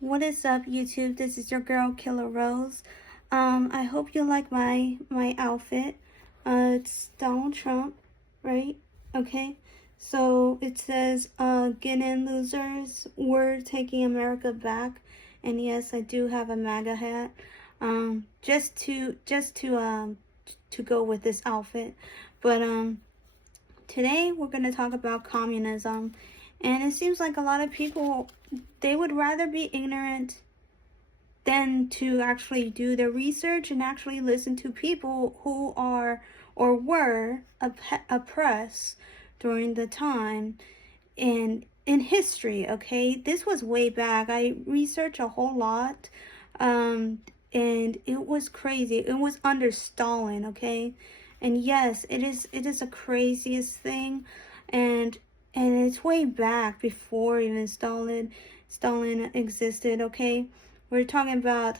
What is up, YouTube? This is your girl Killer Rose. I hope you like my outfit. It's Donald Trump, right? Okay. So it says, "Get in, losers. We're taking America back." And yes, I do have a MAGA hat. Just to go with this outfit. But today we're gonna talk about communism. And it seems like a lot of people, they would rather be ignorant than to actually do their research and actually listen to people who are or were oppressed during the time in history. Okay, this was way back. I researched a whole lot, and it was crazy. It was under Stalin. Okay, and yes, it is a craziest thing, and it's way back before even Stalin existed. Okay, we're talking about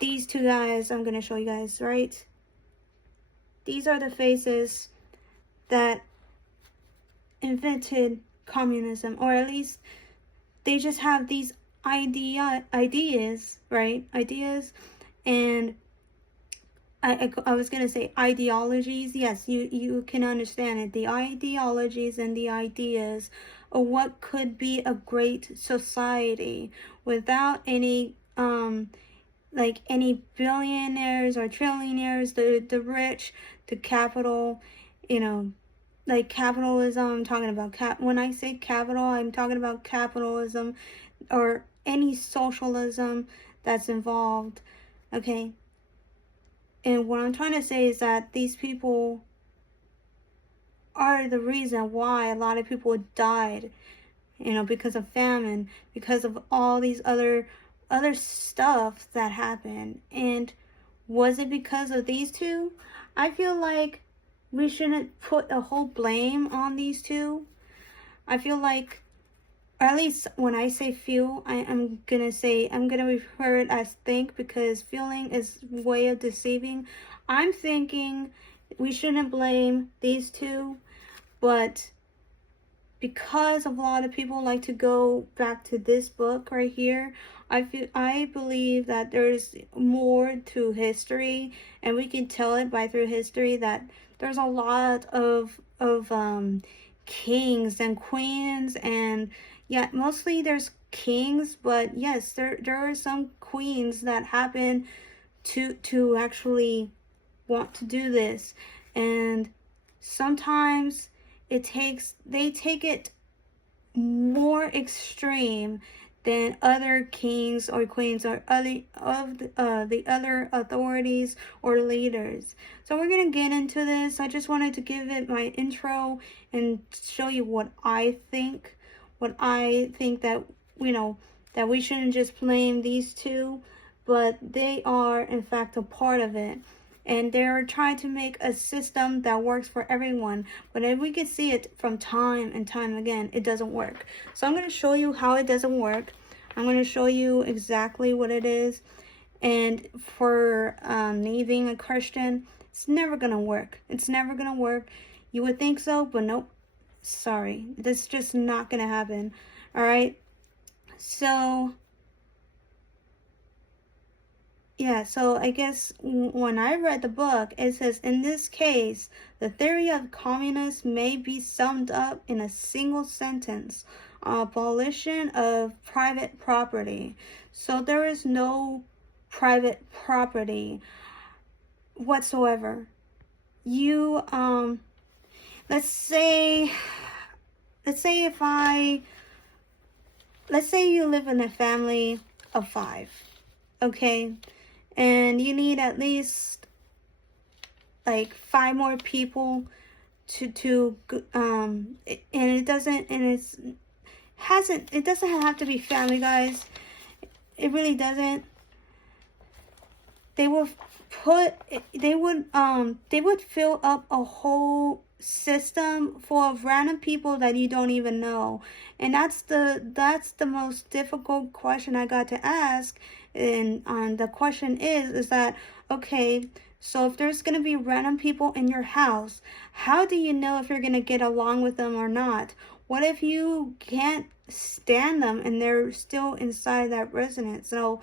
these two guys. I'm gonna show you guys, right? These are the faces that invented communism, or at least they just have these ideas, right? Ideas, and I was going to say ideologies. Yes, you can understand it. The ideologies and the ideas of what could be a great society without any like any billionaires or trillionaires, the rich, the capital, like capitalism. I'm talking about when I say capital, I'm talking about capitalism or any socialism that's involved. Okay. And what I'm trying to say is that these people are the reason why a lot of people died, because of famine, because of all these other stuff that happened. And was it because of these two? I feel like we shouldn't put the whole blame on these two. I feel like, or at least when I say feel, I'm gonna refer it as think, because feeling is a way of deceiving. I'm thinking we shouldn't blame these two, but because of a lot of people like to go back to this book right here, I believe that there's more to history, and we can tell it through history that there's a lot of kings and queens, and yeah, mostly there's kings, but yes, there are some queens that happen to actually want to do this, and sometimes they take it more extreme than other kings or queens or the other authorities or leaders. So we're gonna get into this. I just wanted to give it my intro and show you what I think. That that we shouldn't just blame these two, but they are in fact a part of it. And they're trying to make a system that works for everyone. But if we can see it from time and time again, it doesn't work. So I'm going to show you how it doesn't work. I'm going to show you exactly what it is. And for me being a Christian, it's never going to work. It's never going to work. You would think so, but nope. Sorry. That's just not going to happen. All right. So yeah, so I guess when I read the book, it says, in this case, the theory of communism may be summed up in a single sentence: abolition of private property. So there is no private property whatsoever. You, let's say you live in a family of 5, okay? And you need at least like 5 more people and it doesn't have to be family, guys. It really doesn't. They would fill up a whole system full of random people that you don't even know. And that's the most difficult question I got to ask. And the question is that, okay, so if there's going to be random people in your house, how do you know if you're going to get along with them or not? What if you can't stand them and they're still inside that residence? So,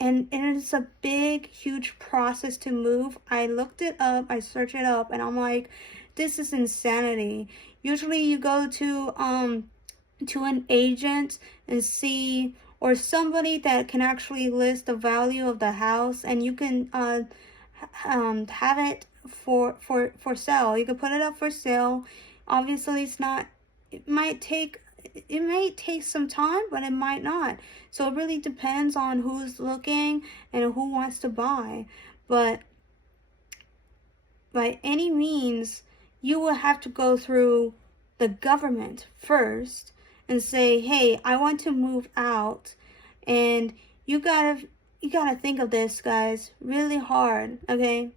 and it's a big, huge process to move. I looked it up, I searched it up, and I'm like, this is insanity. Usually you go to an agent and see, or somebody that can actually list the value of the house, and you can have it for sale. You can put it up for sale. Obviously, it's not. It may take some time, but it might not. So it really depends on who's looking and who wants to buy. But by any means, you will have to go through the government first and say, hey, I want to move out. And you gotta think of this, guys, really hard, okay?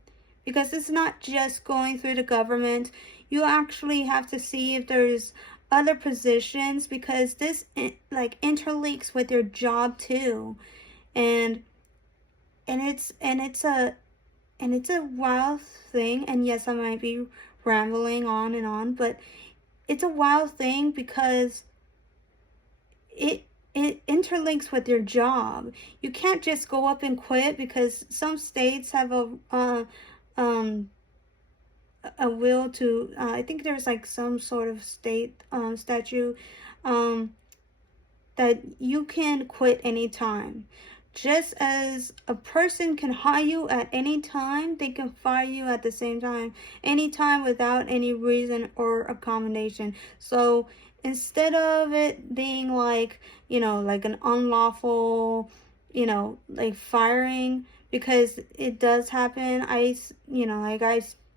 Because it's not just going through the government. You actually have to see if there's other positions, because this like interlinks with your job too. And it's a wild thing. And yes, I might be rambling on and on, but it's a wild thing because it interlinks with your job. You can't just go up and quit, because some states have a will to, I think there's like some sort of state statute that you can quit anytime. Just as a person can hire you at any time, they can fire you at the same time, anytime, without any reason or accommodation. So instead of it being like, like an unlawful, like firing, because it does happen. I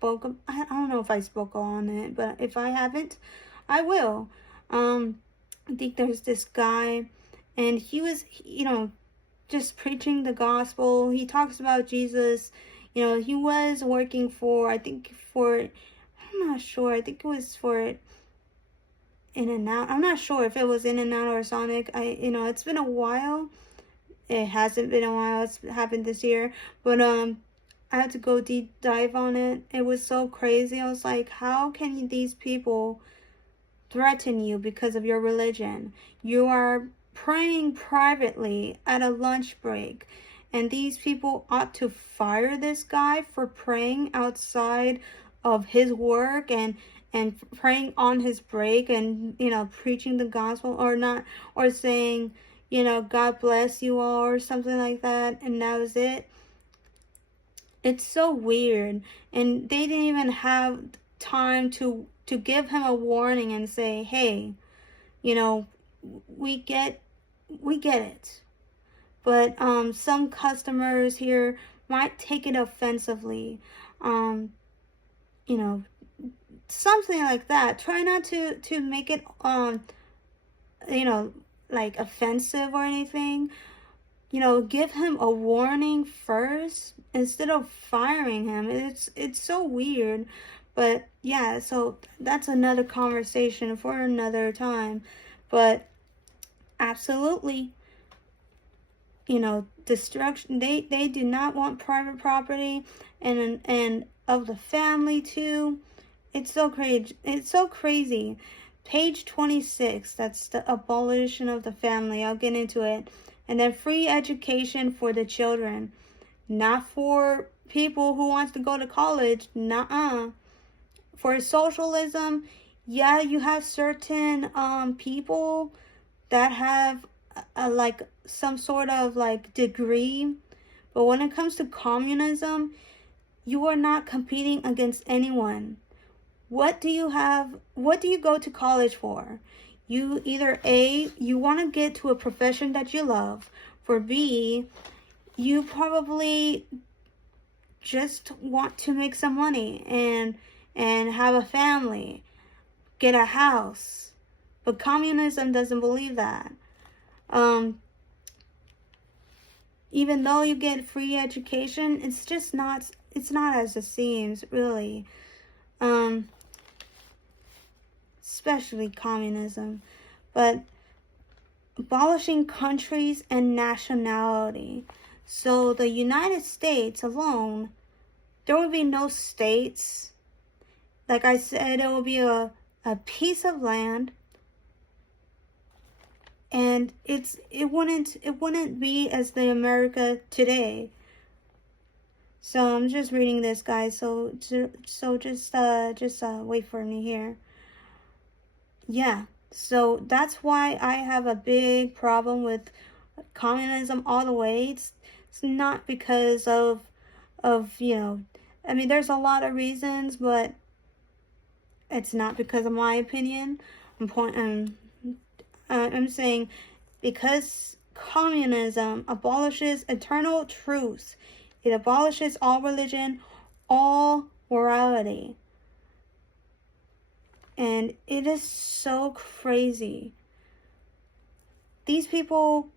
don't know if I spoke on it, but if I haven't, I will. I think there's this guy, and he was, just preaching the gospel. He talks about Jesus. He was working for, I'm not sure. I think it was for In-N-Out. I'm not sure if it was In-N-Out or Sonic. It's been a while. It hasn't been a while. It's happened this year. But I had to go deep dive on it. It was so crazy. I was like, how can these people threaten you because of your religion? You are praying privately at a lunch break, and these people ought to fire this guy for praying outside of his work and praying on his break, and preaching the gospel, or not, or saying, God bless you all, or something like that, and that was it. It's so weird. And they didn't even have time to give him a warning and say, hey, we get it. But some customers here might take it offensively. Something like that. Try not to make it like offensive or anything. Give him a warning first instead of firing him. It's so weird. But yeah, so that's another conversation for another time. But absolutely, destruction. They do not want private property, and of the family too. It's so crazy. It's so crazy. Page 26. That's the abolition of the family. I'll get into it. And then free education for the children, not for people who wants to go to college. Nuh-uh. For socialism, yeah, you have certain people that have like some sort of like degree, but when it comes to communism, you are not competing against anyone. What do you go to college for? You either A, you want to get to a profession that you love. For B, you probably just want to make some money and have a family, get a house. But communism doesn't believe that. Even though you get free education, it's not as it seems, really. Especially communism. But abolishing countries and nationality. So the United States alone, there will be no states. Like I said, it will be a piece of land and it wouldn't be as the America today. So I'm just reading this, guys. So just wait for me here. Yeah. So that's why I have a big problem with communism all the way. It's not because of you know, I mean, there's a lot of reasons, but it's not because of my opinion. I'm saying because communism abolishes eternal truth. It abolishes all religion, all morality. And it is so crazy. These people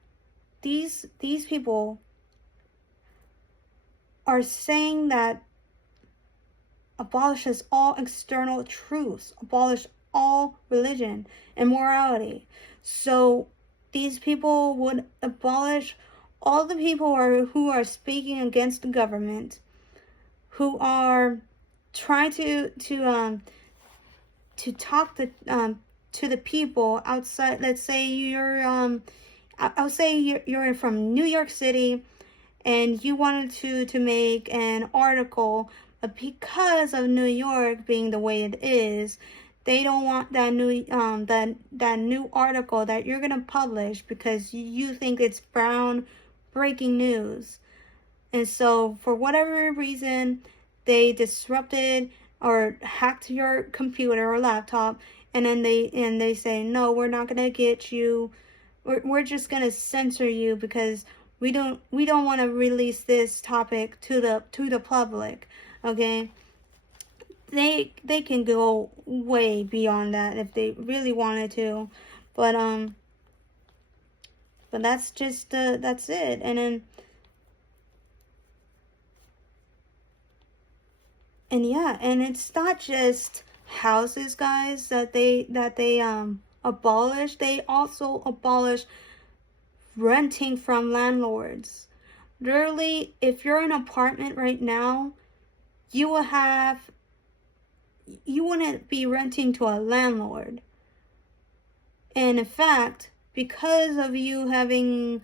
are saying that abolishes all external truths, abolish all religion and morality. So these people would abolish all the people who are speaking against the government, who are trying to talk to the people outside. Let's say I'll say you're from New York City, and you wanted to make an article, but because of New York being the way it is, they don't want that new article that you're gonna publish because you think it's breaking news. And so for whatever reason, they disrupted or hacked your computer or laptop, and then they say, no, we're not gonna get you. We're just gonna censor you because we don't want to release this topic to the public. Okay, they can go way beyond that if they really wanted to, but that's just that's it. And then yeah, and it's not just houses, guys, that they abolish. They also abolish renting from landlords. Literally, if you're in an apartment right now, you wouldn't be renting to a landlord. And in fact, because of you having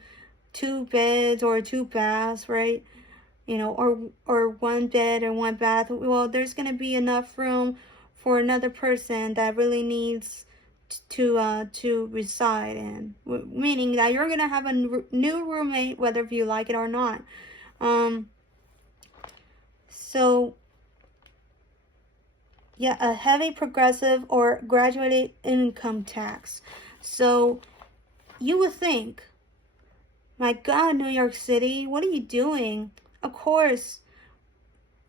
2 beds or 2 baths, right? You know, or 1 bed or 1 bath, well, there's going to be enough room for another person that really needs to reside in, meaning that you're going to have a new roommate whether you like it or not. So yeah, a heavy progressive or graduated income tax. So you would think, my God, New York City, what are you doing? Of course,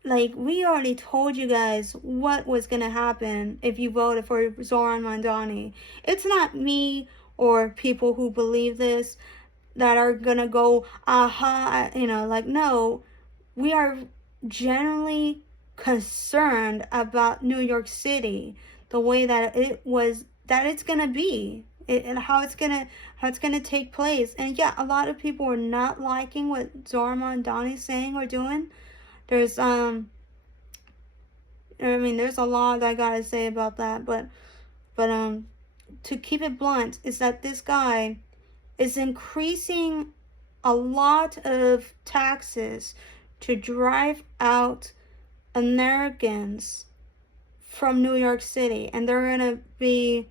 like, we already told you guys what was going to happen if you voted for Zoran Mandani. It's not me or people who believe this that are going to go, aha, you know, like, no, we are generally concerned about New York City, the way that it's going to be, and how it's going to take place. And yeah, a lot of people are not liking what Zoran Mandani is saying or doing. There's there's a lot I gotta say about that, but to keep it blunt, is that this guy is increasing a lot of taxes to drive out Americans from New York City, and they're gonna be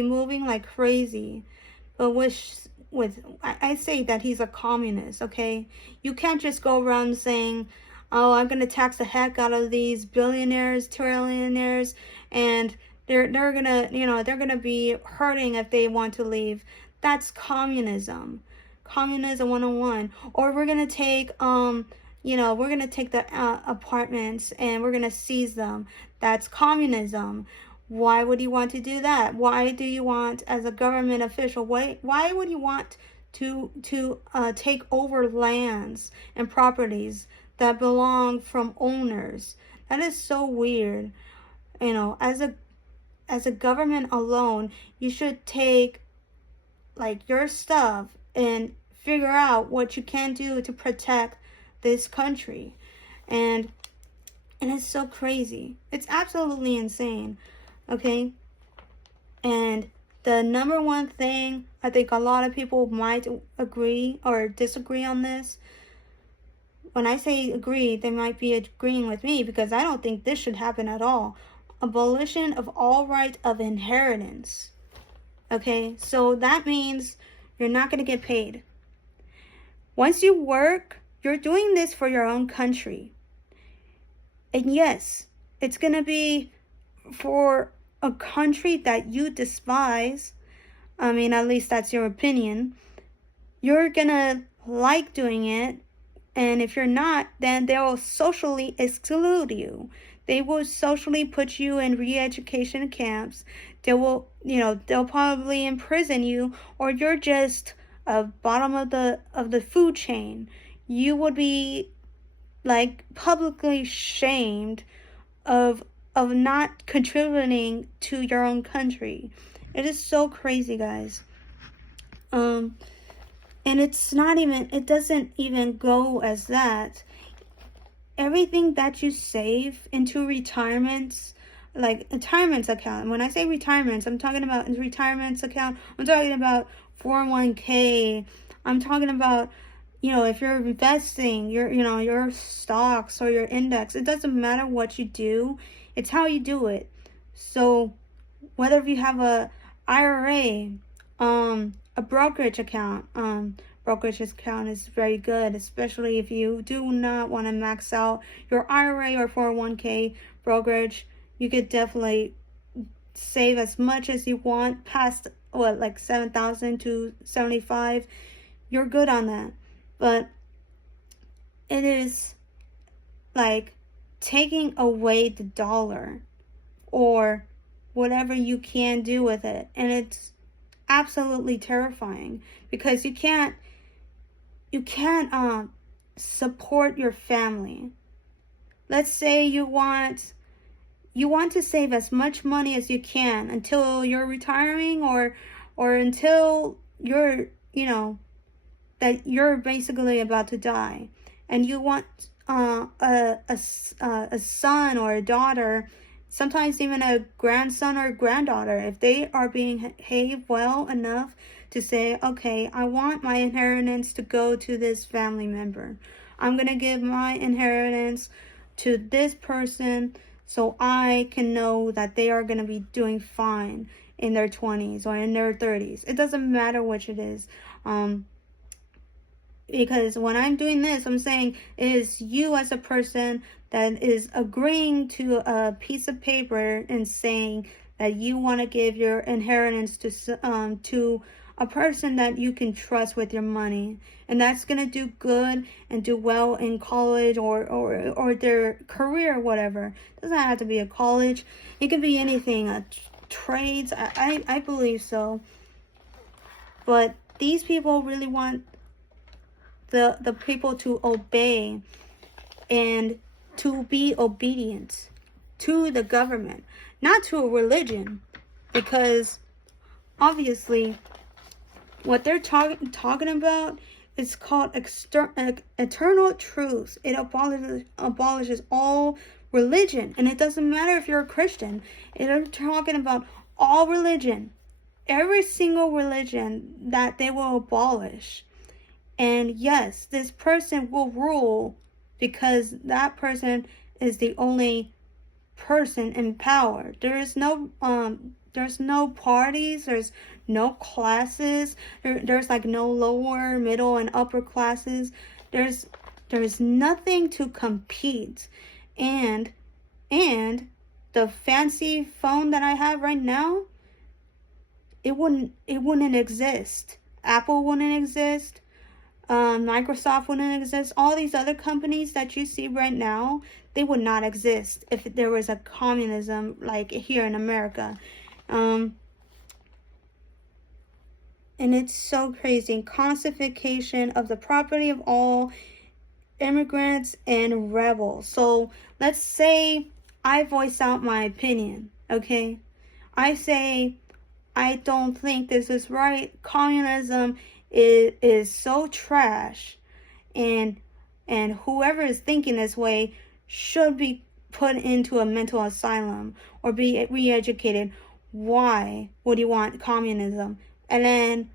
moving like crazy. But I say that he's a communist, okay? You can't just go around saying, oh, I'm gonna tax the heck out of these billionaires, trillionaires, and they're gonna be hurting if they want to leave. That's communism. Communism 101. Or we're gonna take the apartments and we're gonna seize them. That's communism. Why would you want to do that? Why do you want, as a government official, why would you want to take over lands and properties that belong from owners? That is so weird. You know, as a government alone, you should take like your stuff and figure out what you can do to protect this country. And it's so crazy. It's absolutely insane. Okay? And the number one thing, I think a lot of people might agree or disagree on this. When I say agree, they might be agreeing with me because I don't think this should happen at all. Abolition of all right of inheritance. Okay, so that means you're not going to get paid. Once you work, you're doing this for your own country. And yes, it's going to be for a country that you despise. I mean, at least that's your opinion. You're going to like doing it. And if you're not, then they will socially exclude you. They will socially put you in re-education camps. They will, they'll probably imprison you, or you're just a bottom of the food chain. You would be like publicly shamed of not contributing to your own country. It is so crazy, guys. And it doesn't even go as that. Everything that you save into retirements, like retirements account. When I say retirements, I'm talking about retirements account. I'm talking about 401k. I'm talking about, if you're investing, your stocks or your index. It doesn't matter what you do. It's how you do it. So whether you have a IRA, a brokerage account, brokerage account is very good, especially if you do not want to max out your IRA or 401k brokerage. You could definitely save as much as you want past like 7,000 to 75. You're good on that. But it is like taking away the dollar or whatever you can do with it, and it's absolutely terrifying because you can't support your family. Let's say you want to save as much money as you can until you're retiring or until you're that you're basically about to die, and you want a son or a daughter, sometimes even a grandson or granddaughter, if they are being behaved well enough to say, okay, I want my inheritance to go to this family member. I'm going to give my inheritance to this person so I can know that they are going to be doing fine in their 20s or in their 30s. It doesn't matter which it is. Because when I'm doing this, I'm saying it is you as a person that is agreeing to a piece of paper and saying that you want to give your inheritance to a person that you can trust with your money, and that's gonna do good and do well in college or their career, whatever. It doesn't have to be a college. It could be anything. Trades. I believe so. But these people really want the people to obey and to be obedient to the government, not to a religion, because obviously what they're talking about is called eternal truth. It abolishes all religion, and it doesn't matter if you're a Christian. They're talking about all religion, every single religion that they will abolish. And yes, this person will rule because that person is the only person in power. There's no parties, there's no classes, there's like no lower, middle, and upper classes. There's nothing to compete. And the fancy phone that I have right now, it wouldn't exist. Apple wouldn't exist. Microsoft wouldn't exist. All these other companies that you see right now, they would not exist if there was a communism like here in America. And it's so crazy. Confiscation of the property of all immigrants and rebels. So let's say I voice out my opinion, okay? I say I don't think this is right. Communism is so trash, and whoever is thinking this way should be put into a mental asylum or be re-educated. why would you want communism? And then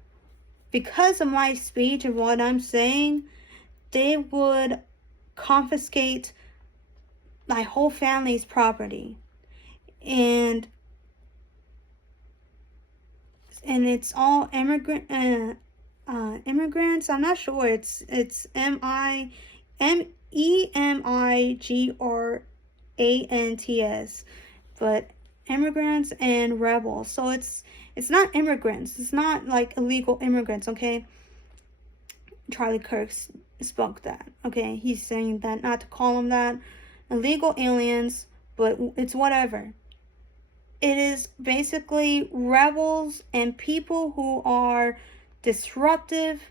because of my speech and what I'm saying, they would confiscate my whole family's property. And it's all immigrants. I'm not sure. It's Emigrants, but immigrants and rebels. So it's not immigrants. It's not like illegal immigrants. Okay. Charlie Kirk spoke that. Okay, he's saying that not to call them that, illegal aliens, but it's whatever. It is basically rebels and people who are disruptive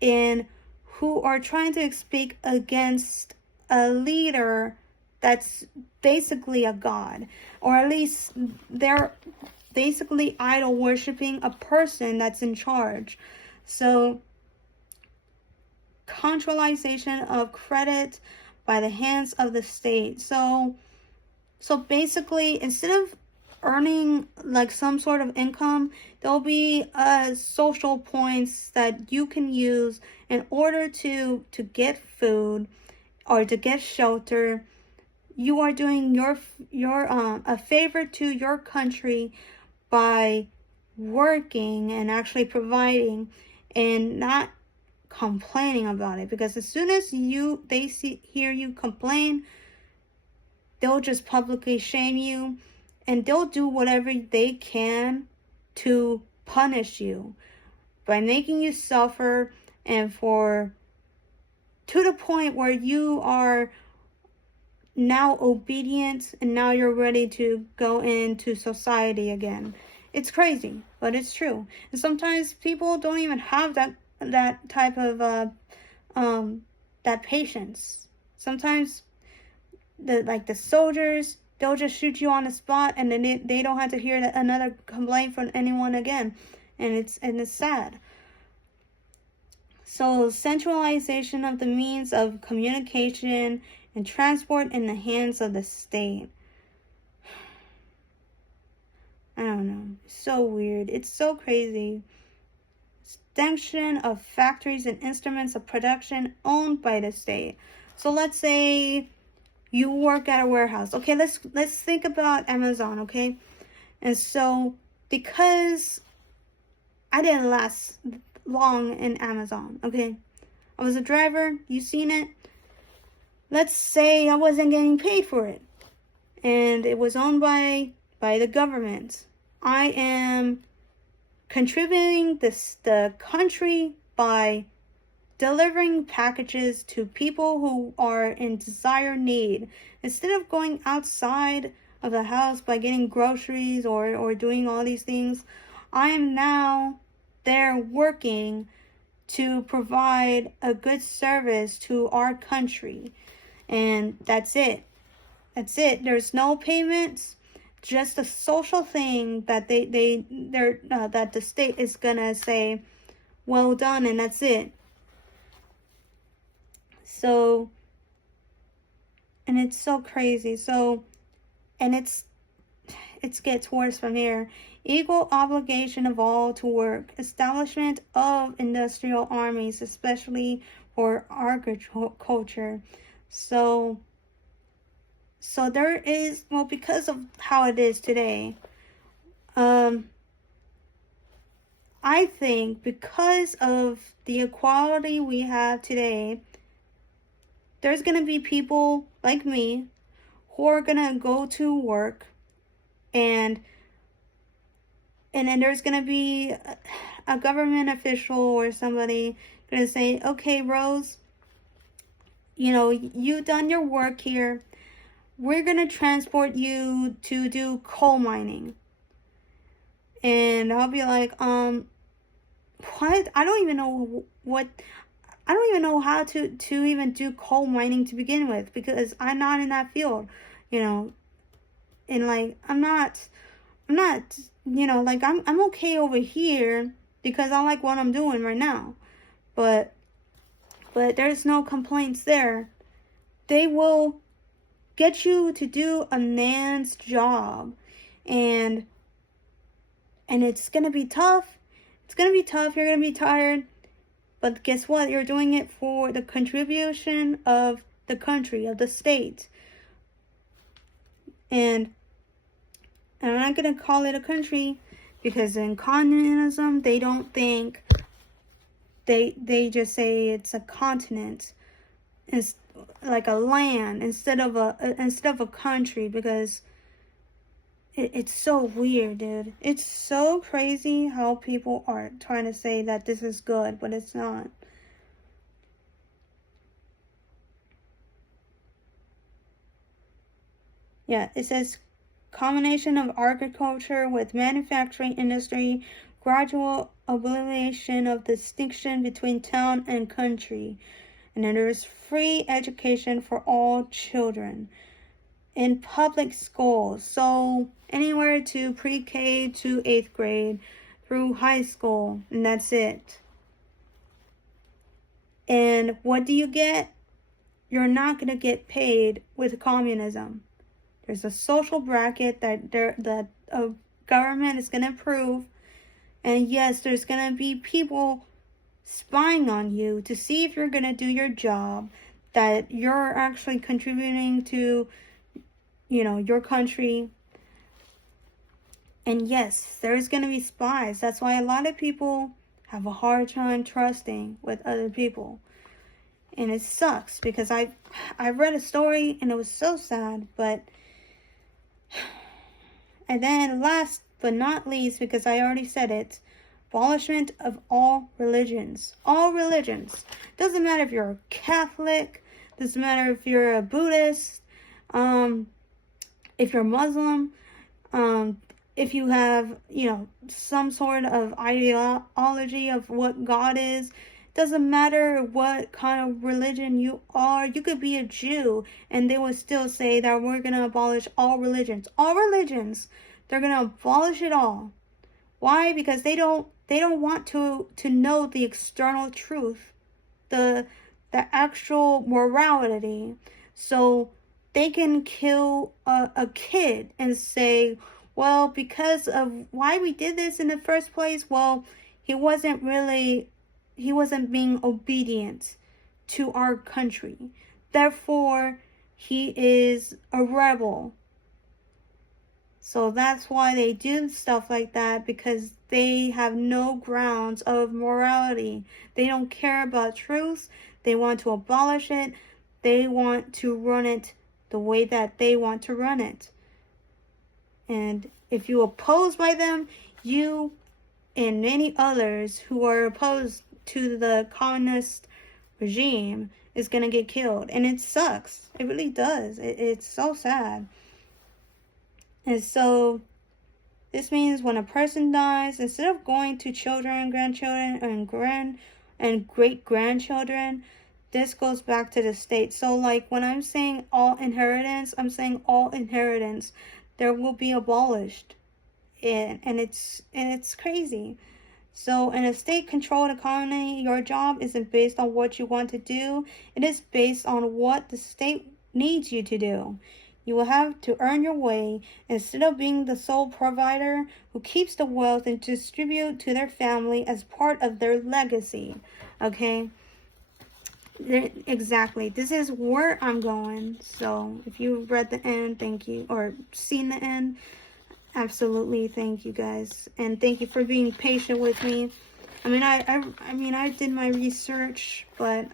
and who are trying to speak against a leader that's basically a god, or at least they're basically idol worshiping a person that's in charge. So centralization of credit by the hands of the state. So basically, instead of earning like some sort of income, there'll be social points that you can use in order to get food or to get shelter. You are doing your a favor to your country by working and actually providing and not complaining about it, because as soon as they hear you complain, they'll just publicly shame you, and they'll do whatever they can to punish you by making you suffer, and to the point where you are now obedient and now you're ready to go into society again. It's crazy, but it's true. And sometimes people don't even have that type of that patience. Sometimes the soldiers, they'll just shoot you on the spot, and then they don't have to hear another complaint from anyone again, and it's sad. So centralization of the means of communication and transport in the hands of the state. I don't know. It's so weird. It's so crazy. Extension of factories and instruments of production owned by the state. So let's say you work at a warehouse. Okay, let's think about Amazon, okay? And so because I didn't last long in Amazon, okay? I was a driver, you seen it. Let's say I wasn't getting paid for it, and it was owned by the government. I am contributing the country by delivering packages to people who are in dire need. Instead of going outside of the house by getting groceries or doing all these things, I am now there working to provide a good service to our country. And that's it. There's no payments, just a social thing that that the state is gonna say, well done, and that's it. So, and it's so crazy. So, and it gets worse from here. Equal obligation of all to work. Establishment of industrial armies, especially for agriculture. So there is, well, because of how it is today, I think because of the equality we have today, there's going to be people like me who are going to go to work, and then there's going to be a government official or somebody going to say, okay, Rose, you've done your work here. We're going to transport you to do coal mining. And I'll be like, what? I don't even know how to even do coal mining to begin with, because I'm not in that field, and like, I'm not, like, I'm okay over here because I like what I'm doing right now, but there's no complaints there. They will get you to do a man's job, and And it's going to be tough. It's going to be tough. You're going to be tired. But guess what? You're doing it for the contribution of the country, of the state. And I'm not going to call it a country, because in communism, they don't think, they just say it's a continent. It's like a land instead of a country, because it's so weird, dude. It's so crazy how people are trying to say that this is good, but it's not. Yeah, it says combination of agriculture with manufacturing industry, gradual obliteration of distinction between town and country, and then there's free education for all children in public schools. So anywhere to pre-K to 8th grade through high school, and that's it. And what do you get? You're not going to get paid with communism. There's a social bracket that a government is going to approve. And yes, there's going to be people spying on you to see if you're going to do your job, that you're actually contributing to, your country. And yes, there's going to be spies. That's why a lot of people have a hard time trusting with other people. And it sucks, because I read a story and it was so sad, and then last but not least, because I already said it, abolishment of all religions. All religions. Doesn't matter if you're a Catholic, doesn't matter if you're a Buddhist, if you're Muslim, if you have, some sort of ideology of what God is. Doesn't matter what kind of religion you are. You could be a Jew and they would still say that we're going to abolish all religions. All religions. They're going to abolish it all. Why? Because they don't want to know the external truth, the actual morality. So they can kill a kid and say, well, because of why we did this in the first place, well, he wasn't being obedient to our country. Therefore, he is a rebel. So that's why they do stuff like that, because they have no grounds of morality. They don't care about truth. They want to abolish it. They want to run it the way that they want to run it. And if you oppose by them, you and many others who are opposed to the communist regime is going to get killed. And it sucks. It really does. It's so sad. And so this means when a person dies, instead of going to children, grandchildren, and great-grandchildren, this goes back to the state. So like when I'm saying all inheritance, I'm saying all inheritance. There will be abolished. And it's crazy. So in a state-controlled economy, your job isn't based on what you want to do. It is based on what the state needs you to do. You will have to earn your way instead of being the sole provider who keeps the wealth and distribute to their family as part of their legacy. Okay? Exactly. This is where I'm going. So if you've read the end, thank you. Or seen the end, absolutely, thank you guys, and thank you for being patient with me. I mean, I did my research, but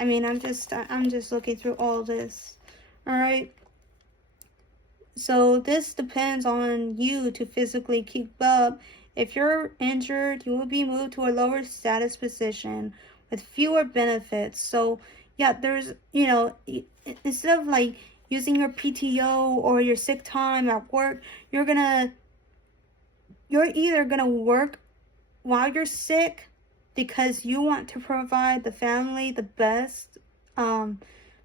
I mean, I'm just looking through all this. All right. So this depends on you to physically keep up. If you're injured, you will be moved to a lower status position with fewer benefits. So yeah, there's, instead of like using your PTO or your sick time at work, you're either gonna work while you're sick because you want to provide the family the best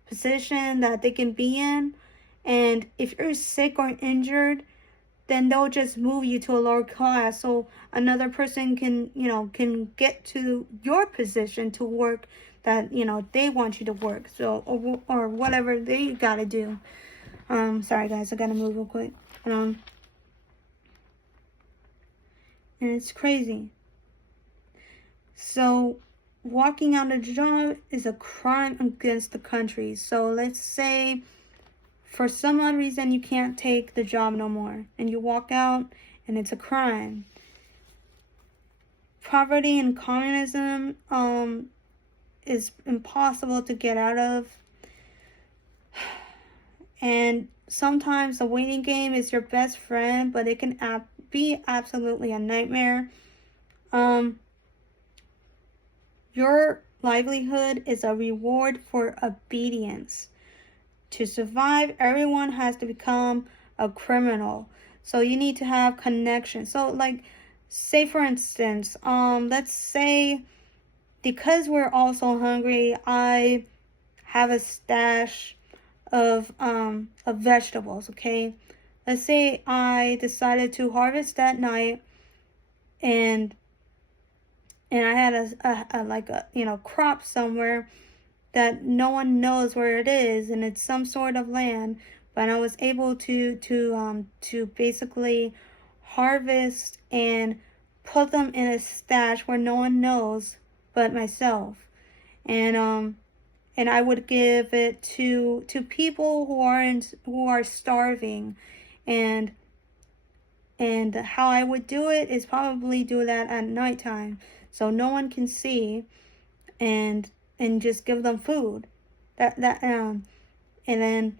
position that they can be in, and if you're sick or injured, then they'll just move you to a lower class so another person can get to your position to work that they want you to work, so or whatever they gotta do. Sorry guys, I gotta move real quick. And it's crazy. So walking out of a job is a crime against the country. So let's say for some odd reason you can't take the job no more and you walk out and it's a crime. Poverty and communism is impossible to get out of. And sometimes the waiting game is your best friend, but it can be absolutely a nightmare. Your livelihood is a reward for obedience. To survive, everyone has to become a criminal. So you need to have connections. So like, say for instance, let's say because we're all so hungry, I have a stash of vegetables, okay? Let's say I decided to harvest that night and I had a crop somewhere that no one knows where it is, and it's some sort of land, but I was able to basically harvest and put them in a stash where no one knows but myself. And I would give it to people who are starving. And how I would do it is probably do that at nighttime so no one can see, and just give them food. And then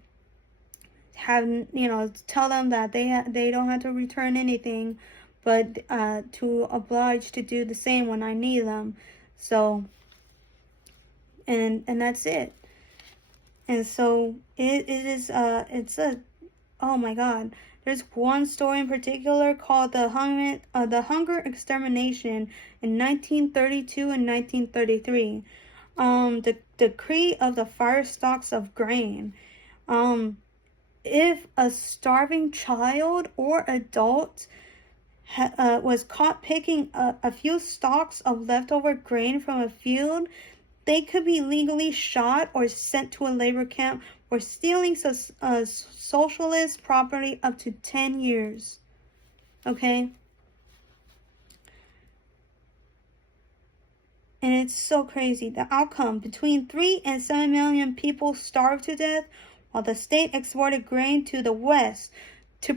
tell them that they don't have to return anything, but to oblige to do the same when I need them. So and that's it. And so it's a, oh my God. There's one story in particular called the Hunger Extermination in 1932 and 1933. The decree of the fire stocks of grain. If a starving child or adult was caught picking a few stalks of leftover grain from a field, they could be legally shot or sent to a labor camp for stealing socialist property up to 10 years. Okay? And it's so crazy. The outcome, between 3 and 7 million people starved to death, while the state exported grain to the West to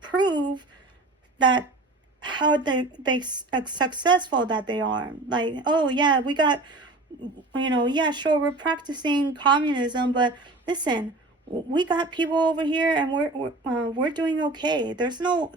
prove that how they successful that they are. Like, oh yeah, we got, yeah, sure, we're practicing communism, but listen, we got people over here and we're doing okay. There's no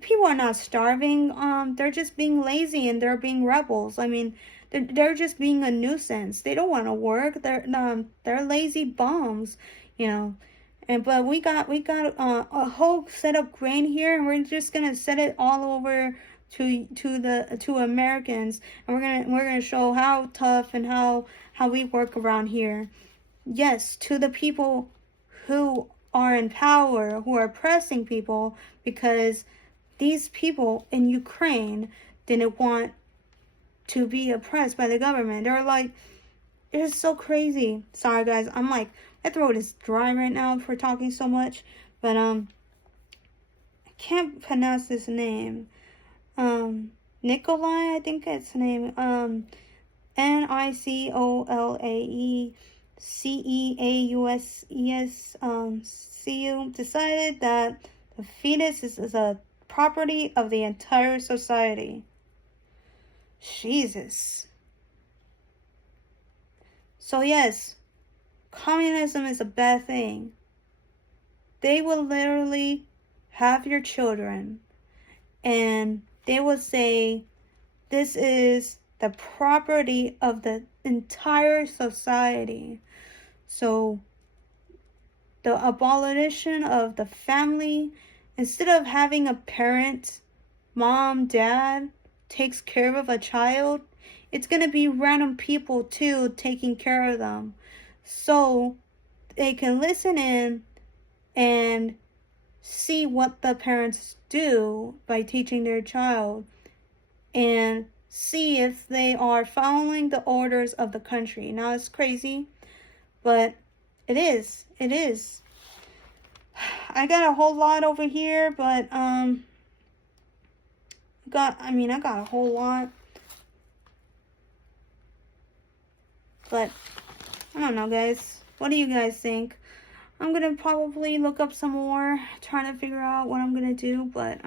people are not starving. They're just being lazy and they're being rebels. I mean, they're just being a nuisance. They don't want to work. They're lazy bums, but we got a whole set of grain here, and we're just gonna set it all over to Americans, and we're gonna show how tough and how we work around here. Yes, to the people who are in power, who are oppressing people, because these people in Ukraine didn't want to be oppressed by the government. They're like, it's so crazy. Sorry guys, I'm like, my throat is dry right now for talking so much, but I can't pronounce this name. Nikolai, I think it's the name. NicolausES decided that the fetus is a property of the entire society. Jesus. So yes, communism is a bad thing. They will literally have your children and they will say this is the property of the entire society. So the abolition of the family, instead of having a parent, mom, dad, takes care of a child, it's going to be random people too taking care of them. So they can listen in and see what the parents do by teaching their child and see if they are following the orders of the country. Now it's crazy, but it is. It is. I got a whole lot over here, but I got a whole lot. But, I don't know, guys. What do you guys think? I'm gonna probably look up some more, trying to figure out what I'm gonna do. But,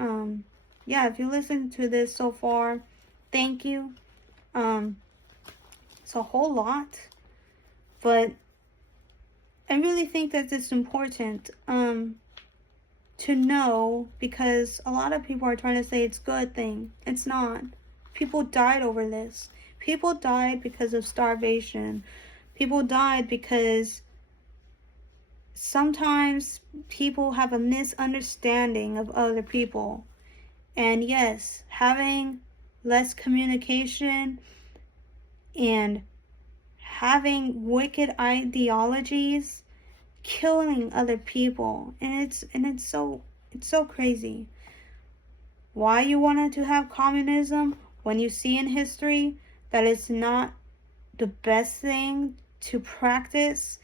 yeah, if you listen to this so far, thank you. It's a whole lot. But I really think that it's important, to know, because a lot of people are trying to say it's a good thing. It's not. People died over this. People died because of starvation. People died because sometimes people have a misunderstanding of other people. And yes, having less communication and having wicked ideologies killing other people, and it's so crazy. Why you wanted to have communism when you see in history that it's not the best thing to practice?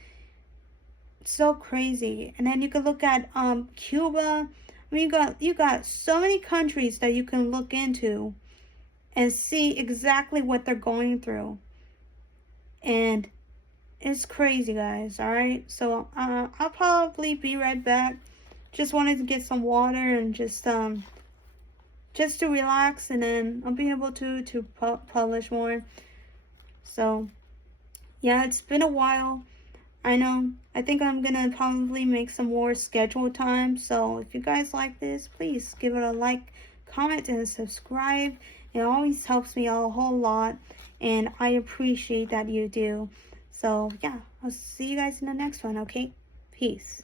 It's so crazy. And then you can look at Cuba. I mean, you got so many countries that you can look into and see exactly what they're going through. And it's crazy, guys. All right, so I'll probably be right back. Just wanted to get some water and just to relax, and then I'll be able to publish more. So yeah, it's been a while. I know. I think I'm gonna probably make some more scheduled time. So if you guys like this, please give it a like, comment, and subscribe. It always helps me out a whole lot, and I appreciate that you do. So yeah, I'll see you guys in the next one, okay? Peace.